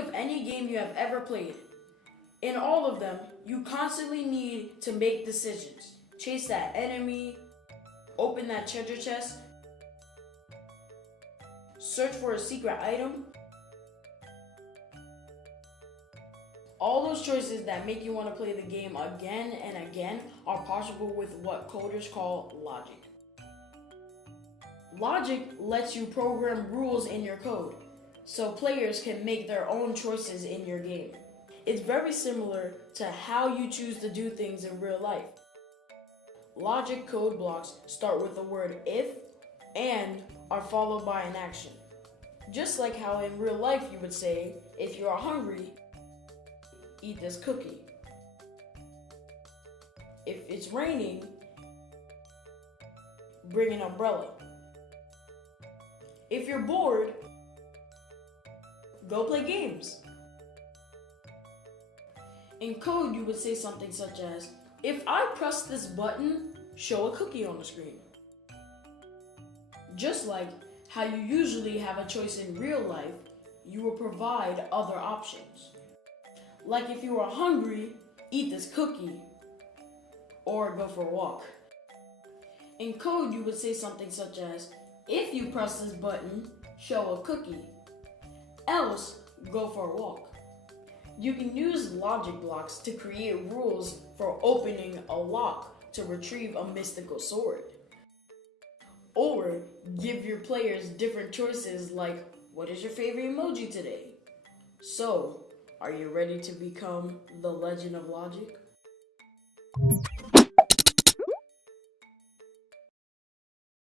of any game you have ever played. In all of them, you constantly need to make decisions. Chase that enemy, open that treasure chest, search for a secret item. All those choices that make you want to play the game again and again are possible with what coders call logic. Logic lets you program rules in your code, so players can make their own choices in your game. It's very similar to how you choose to do things in real life. Logic code blocks start with the word if and are followed by an action. Just like how in real life you would say, if you are hungry, eat this cookie. If it's raining, bring an umbrella. If you're bored, go play games. In code, you would say something such as, if I press this button, show a cookie on the screen. Just like how you usually have a choice in real life, you will provide other options. Like if you are hungry, eat this cookie, or go for a walk. In code, you would say something such as, if you press this button, show a cookie, else go for a walk. You can use logic blocks to create rules for opening a lock to retrieve a mystical sword. Or give your players different choices like, what is your favorite emoji today? So, are you ready to become the Legend of Logic?